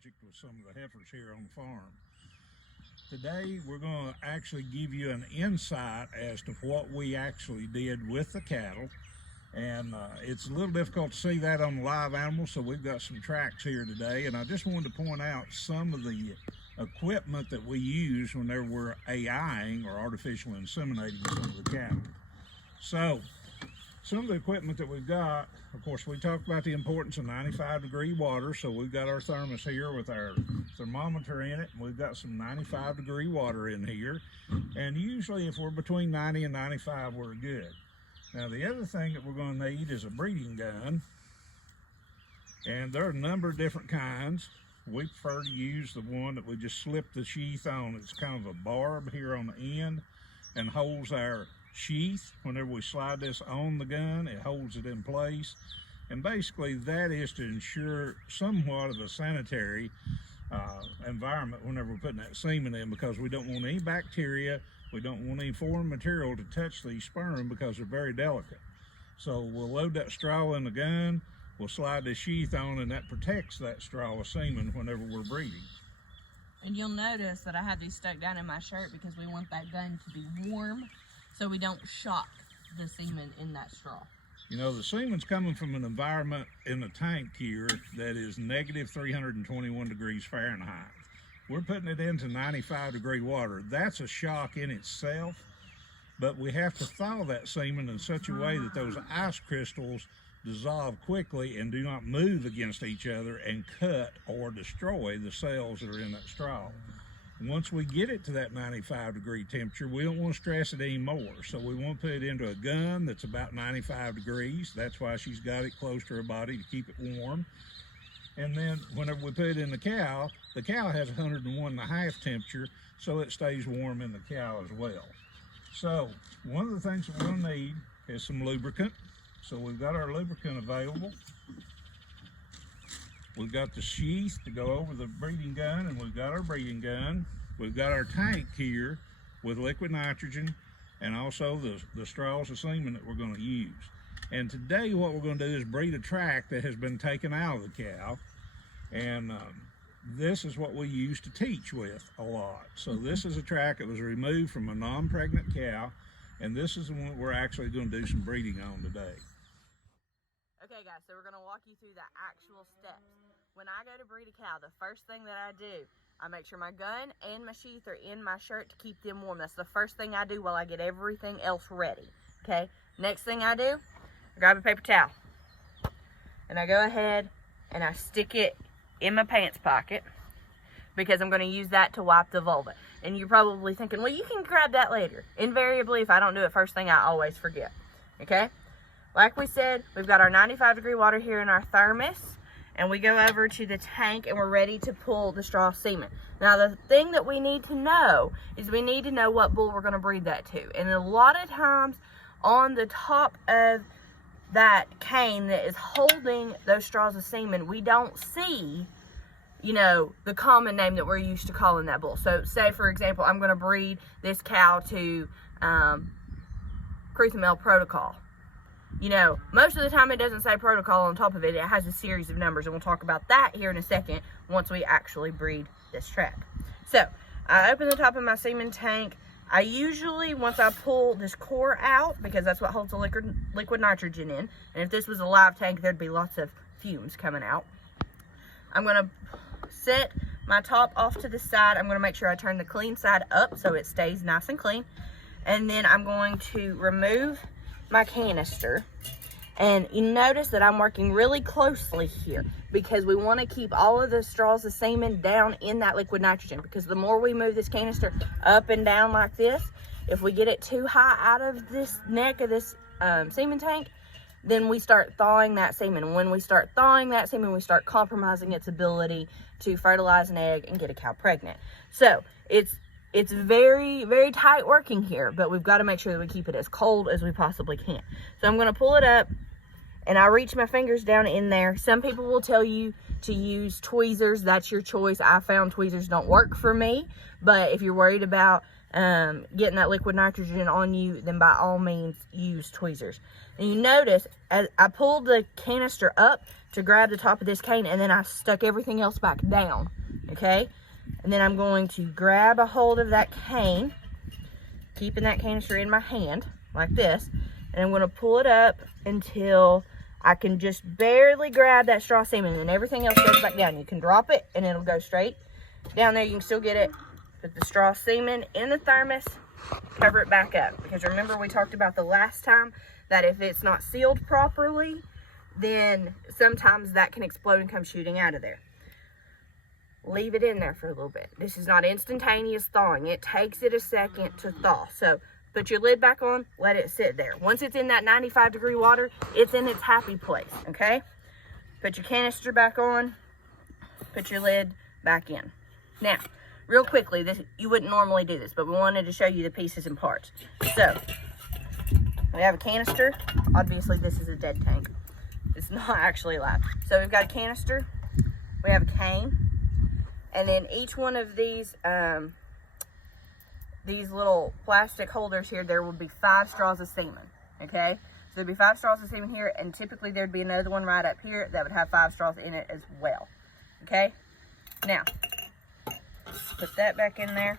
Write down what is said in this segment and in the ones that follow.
project with some of the heifers here on the farm. Today we're going to actually give you an insight as to what we actually did with the cattle, and it's a little difficult to see that on live animals, so we've got some tracks here today, and I just wanted to point out some of the equipment that we use whenever we're AIing or artificial inseminating some of the cattle. So some of the equipment that we've got, of course, we talked about the importance of 95-degree water, so we've got our thermos here with our thermometer in it, and we've got some 95-degree water in here, and usually if we're between 90 and 95, we're good. Now the other thing that we're going to need is a breeding gun, and there are a number of different kinds. We prefer to use the one that we just slip the sheath on. It's kind of a barb here on the end and holds our sheath. Whenever we slide this on the gun, it holds it in place, and basically that is to ensure somewhat of a sanitary environment whenever we're putting that semen in, because we don't want any bacteria, we don't want any foreign material to touch these sperm because they're very delicate. So we'll load that straw in the gun, we'll slide the sheath on, and that protects that straw of semen whenever we're breeding. And you'll notice that I have these stuck down in my shirt because we want that gun to be warm so we don't shock the semen in that straw. You know, the semen's coming from an environment in the tank here that is negative 321 degrees Fahrenheit. We're putting it into 95-degree water. That's a shock in itself, but we have to thaw that semen in such a way that those ice crystals dissolve quickly and do not move against each other and cut or destroy the cells that are in that straw. Once we get it to that 95-degree temperature, we don't want to stress it anymore. So we want to put it into a gun that's about 95 degrees. That's why she's got it close to her body to keep it warm. And then whenever we put it in the cow has 101.5 temperature, so it stays warm in the cow as well. So one of the things that we're going to need is some lubricant. So we've got our lubricant available. We've got the sheath to go over the breeding gun, and we've got our breeding gun. We've got our tank here with liquid nitrogen and also the straws of semen that we're going to use. And today what we're going to do is breed a tract that has been taken out of the cow, and this is what we use to teach with a lot. So this is a tract that was removed from a non-pregnant cow, and this is the one we're actually going to do some breeding on today. Okay guys, so we're going to walk you through the actual steps. When I go to breed a cow, the first thing that I do, I make sure my gun and my sheath are in my shirt to keep them warm. That's the first thing I do while I get everything else ready. Okay, next thing I do, I grab a paper towel and I go ahead and I stick it in my pants pocket because I'm going to use that to wipe the vulva. And you're probably thinking, well, you can grab that later. Invariably, if I don't do it first thing, I always forget. Okay, like we said, we've got our 95-degree water here in our thermos, and we go over to the tank and we're ready to pull the straw semen. Now the thing that we need to know is we need to know what bull we're going to breed that to. And a lot of times on the top of that cane that is holding those straws of semen, we don't see, you know, the common name that we're used to calling that bull. So say for example, I'm going to breed this cow to Cruthamel Protocol. You know, most of the time it doesn't say protocol on top of it. It has a series of numbers, and we'll talk about that here in a second once we actually breed this tract. So I open the top of my semen tank. I usually, once I pull this core out, because that's what holds the liquid nitrogen in, and if this was a live tank, there'd be lots of fumes coming out. I'm going to set my top off to the side. I'm going to make sure I turn the clean side up so it stays nice and clean. And then I'm going to remove my canister, and you notice that I'm working really closely here because we want to keep all of the straws of semen down in that liquid nitrogen, because the more we move this canister up and down like this, if we get it too high out of this neck of this semen tank, then we start thawing that semen. When we start thawing that semen, we start compromising its ability to fertilize an egg and get a cow pregnant. So it's very, very tight working here, but we've got to make sure that we keep it as cold as we possibly can. So I'm going to pull it up, and I reach my fingers down in there. Some people will tell you to use tweezers. That's your choice. I found tweezers don't work for me, but if you're worried about getting that liquid nitrogen on you, then by all means use tweezers. And you notice as I pulled the canister up to grab the top of this cane, and then I stuck everything else back down, okay? And then I'm going to grab a hold of that cane, keeping that canister in my hand like this, and I'm going to pull it up until I can just barely grab that straw semen, and then everything else goes back down. You can drop it and it'll go straight down there. You can still get it. Put the straw semen in the thermos, cover it back up, because remember we talked about the last time that if it's not sealed properly, then sometimes that can explode and come shooting out of there. Leave it in there for a little bit. This is not instantaneous thawing. It takes it a second to thaw. So put your lid back on, let it sit there. Once it's in that 95-degree water, it's in its happy place, okay? Put your canister back on, put your lid back in. Now, real quickly, this you wouldn't normally do this, but we wanted to show you the pieces and parts. So, we have a canister. Obviously, this is a dead tank. It's not actually alive. So, we've got a canister. We have a cane. And then each one of these little plastic holders here, there will be 5 straws of semen, okay? So, there'd be 5 straws of semen here, and typically there'd be another one right up here that would have 5 straws in it as well, okay? Now, put that back in there.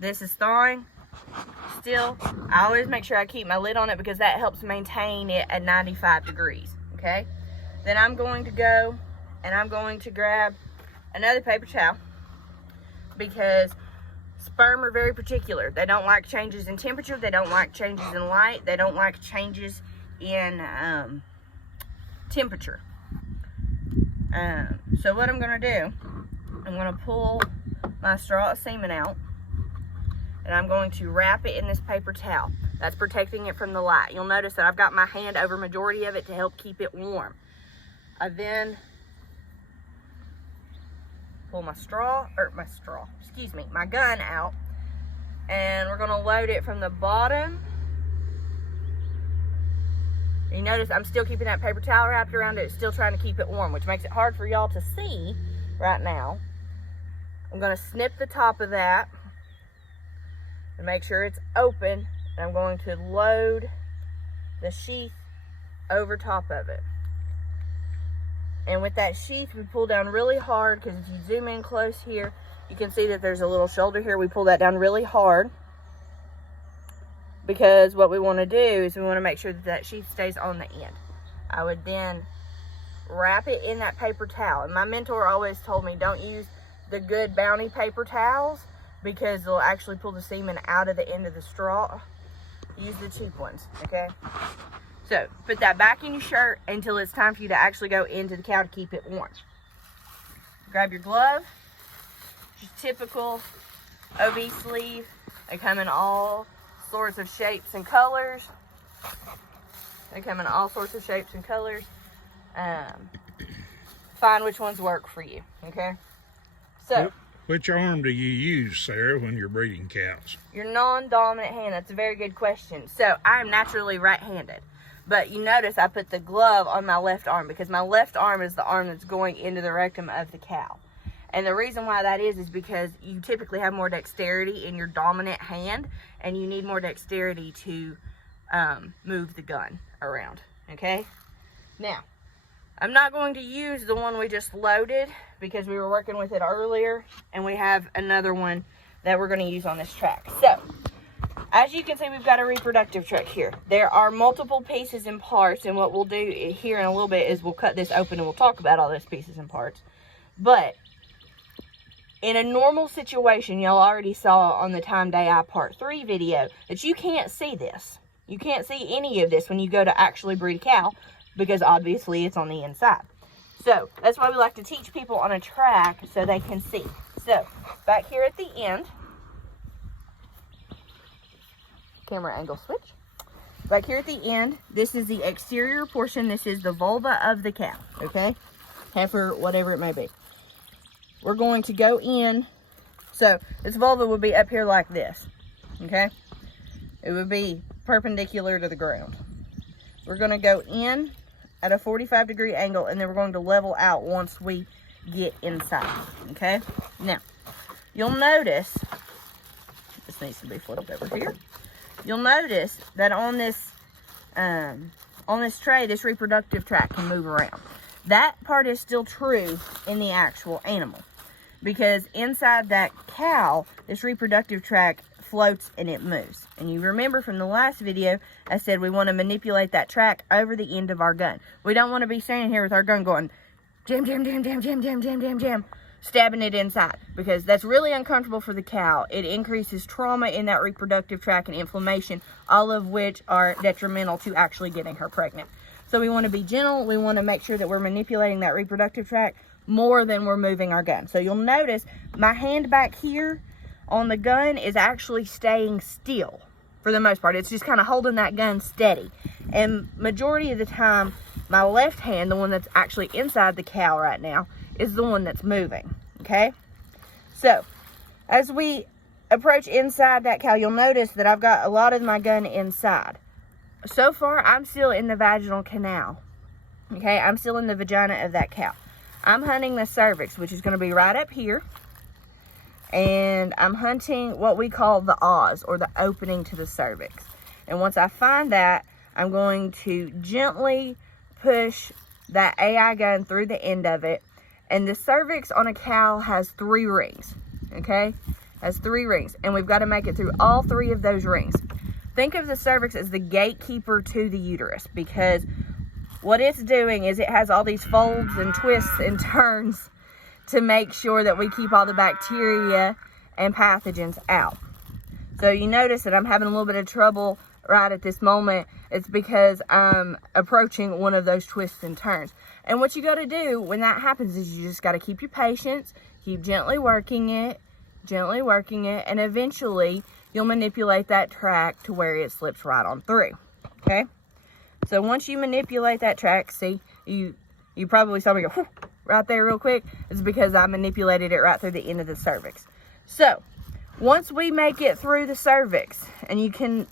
This is thawing still. I always make sure I keep my lid on it because that helps maintain it at 95 degrees, okay? Then I'm going to go and I'm going to grab another paper towel because sperm are very particular. They don't like changes in temperature. They don't like changes in light. They don't like changes in temperature. So what I'm going to do, I'm going to pull my straw of semen out, and I'm going to wrap it in this paper towel. That's protecting it from the light. You'll notice that I've got my hand over majority of it to help keep it warm. I then pull my gun out, and we're going to load it from the bottom. You notice I'm still keeping that paper towel wrapped around it, still trying to keep it warm, which makes it hard for y'all to see right now. I'm going to snip the top of that and make sure it's open, and I'm going to load the sheath over top of it. And with that sheath, we pull down really hard, because if you zoom in close here, you can see that there's a little shoulder here. We pull that down really hard, because what we want to do is we want to make sure that that sheath stays on the end. I would then wrap it in that paper towel. And my mentor always told me, don't use the good Bounty paper towels because they'll actually pull the semen out of the end of the straw. Use the cheap ones, okay? So, put that back in your shirt until it's time for you to actually go into the cow to keep it warm. Grab your glove. Just typical OB sleeve. They come in all sorts of shapes and colors. Find which ones work for you, okay? So, which arm do you use, Sarah, when you're breeding cows? Your non-dominant hand. That's a very good question. So, I'm naturally right-handed. But you notice I put the glove on my left arm because my left arm is the arm that's going into the rectum of the cow. And the reason why that is because you typically have more dexterity in your dominant hand, and you need more dexterity to move the gun around, okay? Now, I'm not going to use the one we just loaded because we were working with it earlier, and we have another one that we're going to use on this track. So, as you can see, we've got a reproductive track here. There are multiple pieces and parts, and what we'll do here in a little bit is we'll cut this open and we'll talk about all those pieces and parts. But in a normal situation, y'all already saw on the Time Day Eye Part 3 video that you can't see this. You can't see any of this when you go to actually breed a cow because obviously it's on the inside. So, that's why we like to teach people on a track so they can see. So, back here at the end, camera angle switch. Back here at the end, this is the exterior portion. This is the vulva of the cow, okay? Heifer, whatever it may be. We're going to go in. So, this vulva would be up here like this, okay? It would be perpendicular to the ground. we're going to go in at a 45-degree angle, and then we're going to level out once we get inside, okay? Now, you'll notice, this needs to be flipped over here. You'll notice that on this tray, this reproductive tract can move around. That part is still true in the actual animal, because inside that cow, this reproductive tract floats and it moves. And you remember from the last video, I said we want to manipulate that tract over the end of our gun. We don't want to be standing here with our gun going jam, jam, jam, jam, jam, jam, jam, jam, jam, stabbing it inside, because that's really uncomfortable for the cow. It increases trauma in that reproductive tract and inflammation, all of which are detrimental to actually getting her pregnant. So we want to be gentle. We want to make sure that we're manipulating that reproductive tract more than we're moving our gun. So you'll notice my hand back here on the gun is actually staying still for the most part. It's just kind of holding that gun steady. And majority of the time, my left hand, the one that's actually inside the cow right now, is the one that's moving, okay? So, as we approach inside that cow, you'll notice that I've got a lot of my gun inside. So far, I'm still in the vaginal canal, okay? I'm still in the vagina of that cow. I'm hunting the cervix, which is going to be right up here. And I'm hunting what we call the Oz, or the opening to the cervix. And once I find that, I'm going to gently push that AI gun through the end of it. And the cervix on a cow has 3 rings, okay? Has 3 rings. And we've got to make it through all 3 of those rings. Think of the cervix as the gatekeeper to the uterus, because what it's doing is it has all these folds and twists and turns to make sure that we keep all the bacteria and pathogens out. So you notice that I'm having a little bit of trouble right at this moment. It's because I'm approaching one of those twists and turns. And what you got to do when that happens is you just got to keep your patience, keep gently working it, and eventually you'll manipulate that tract to where it slips right on through, okay? So once you manipulate that tract, see, you probably saw me go whew, right there real quick. It's because I manipulated it right through the end of the cervix. So once we make it through the cervix, and you can't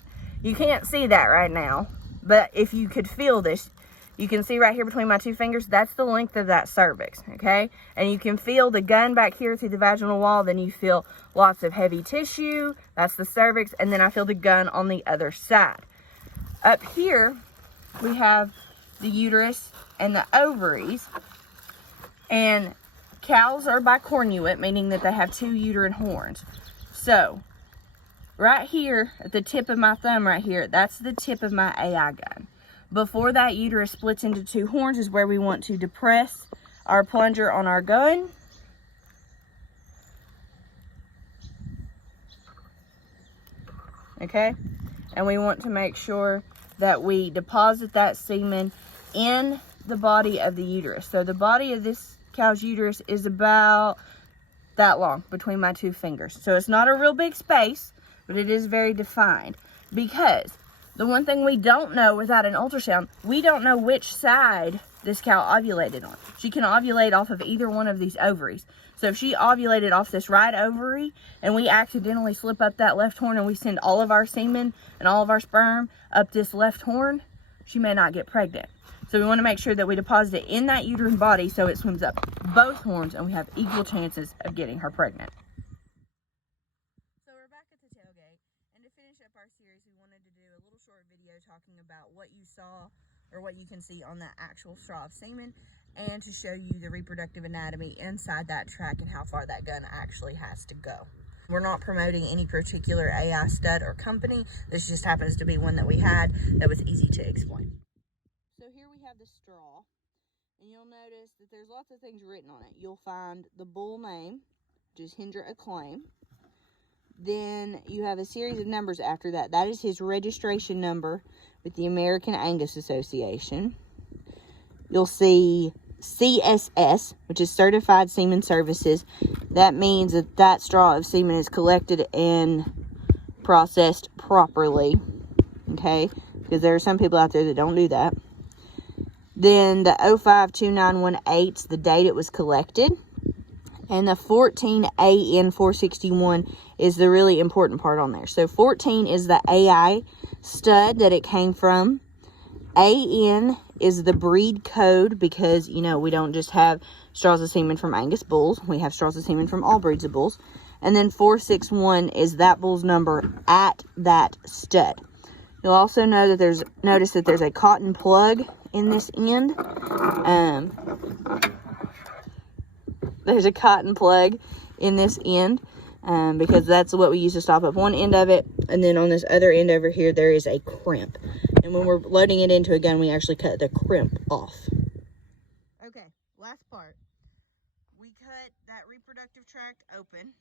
see that right now, but if you could feel this, you can see right here between my 2 fingers, that's the length of that cervix, okay? And you can feel the gun back here through the vaginal wall. Then you feel lots of heavy tissue. That's the cervix. And then I feel the gun on the other side. Up here, we have the uterus and the ovaries. And cows are bicornuate, meaning that they have 2 uterine horns. So, right here, at the tip of my thumb right here, that's the tip of my AI gun. Before that uterus splits into 2 horns is where we want to depress our plunger on our gun. Okay? And we want to make sure that we deposit that semen in the body of the uterus. So the body of this cow's uterus is about that long between my 2 fingers. So it's not a real big space, but it is very defined, because the one thing we don't know without an ultrasound, we don't know which side this cow ovulated on. She can ovulate off of either one of these ovaries. So if she ovulated off this right ovary and we accidentally slip up that left horn and we send all of our semen and all of our sperm up this left horn, she may not get pregnant. So we want to make sure that we deposit it in that uterine body so it swims up both horns and we have equal chances of getting her pregnant. So we're back at the tailgate, and to finish up our series, we wanted to do a little short video talking about what you saw or what you can see on that actual straw of semen, and to show you the reproductive anatomy inside that tract and how far that gun actually has to go. We're not promoting any particular AI stud or company. This just happens to be one that we had that was easy to explain. So here we have the straw, and you'll notice that there's lots of things written on it. You'll find the bull name, which is Hendra Acclaim. Then you have a series of numbers after that. That is his registration number with the American Angus Association. You'll see CSS, which is Certified Semen Services. That means that that straw of semen is collected and processed properly, okay? Because there are some people out there that don't do that. Then the 052918, the date it was collected. And the 14AN461 is the really important part on there. So 14 is the AI stud that it came from. AN is the breed code because, you know, we don't just have straws of semen from Angus bulls. We have straws of semen from all breeds of bulls. And then 461 is that bull's number at that stud. You'll also know that notice that there's a cotton plug in this end. There's a cotton plug in this end because that's what we use to stop up one end of it. And then on this other end over here, there is a crimp. And when we're loading it into a gun, we actually cut the crimp off. Okay, last part. We cut that reproductive tract open.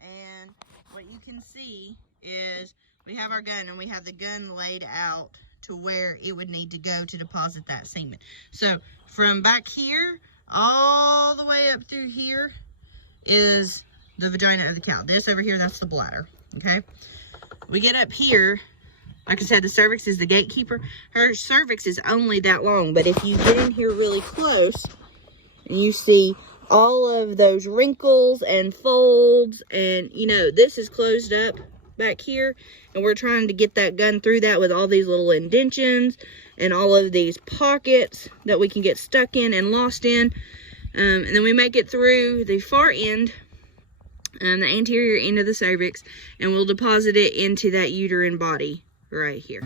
And what you can see is we have our gun, and we have the gun laid out to where it would need to go to deposit that semen. So from back here all the way up through here is the vagina of the cow. This over here, that's the bladder. Okay, we get up here, like I said, the cervix is the gatekeeper. Her cervix is only that long, but if you get in here really close and you see all of those wrinkles and folds, and you know, this is closed up back here, and we're trying to get that gun through that with all these little indentions and all of these pockets that we can get stuck in and lost in. And then we make it through the far end, the anterior end of the cervix, and we'll deposit it into that uterine body right here.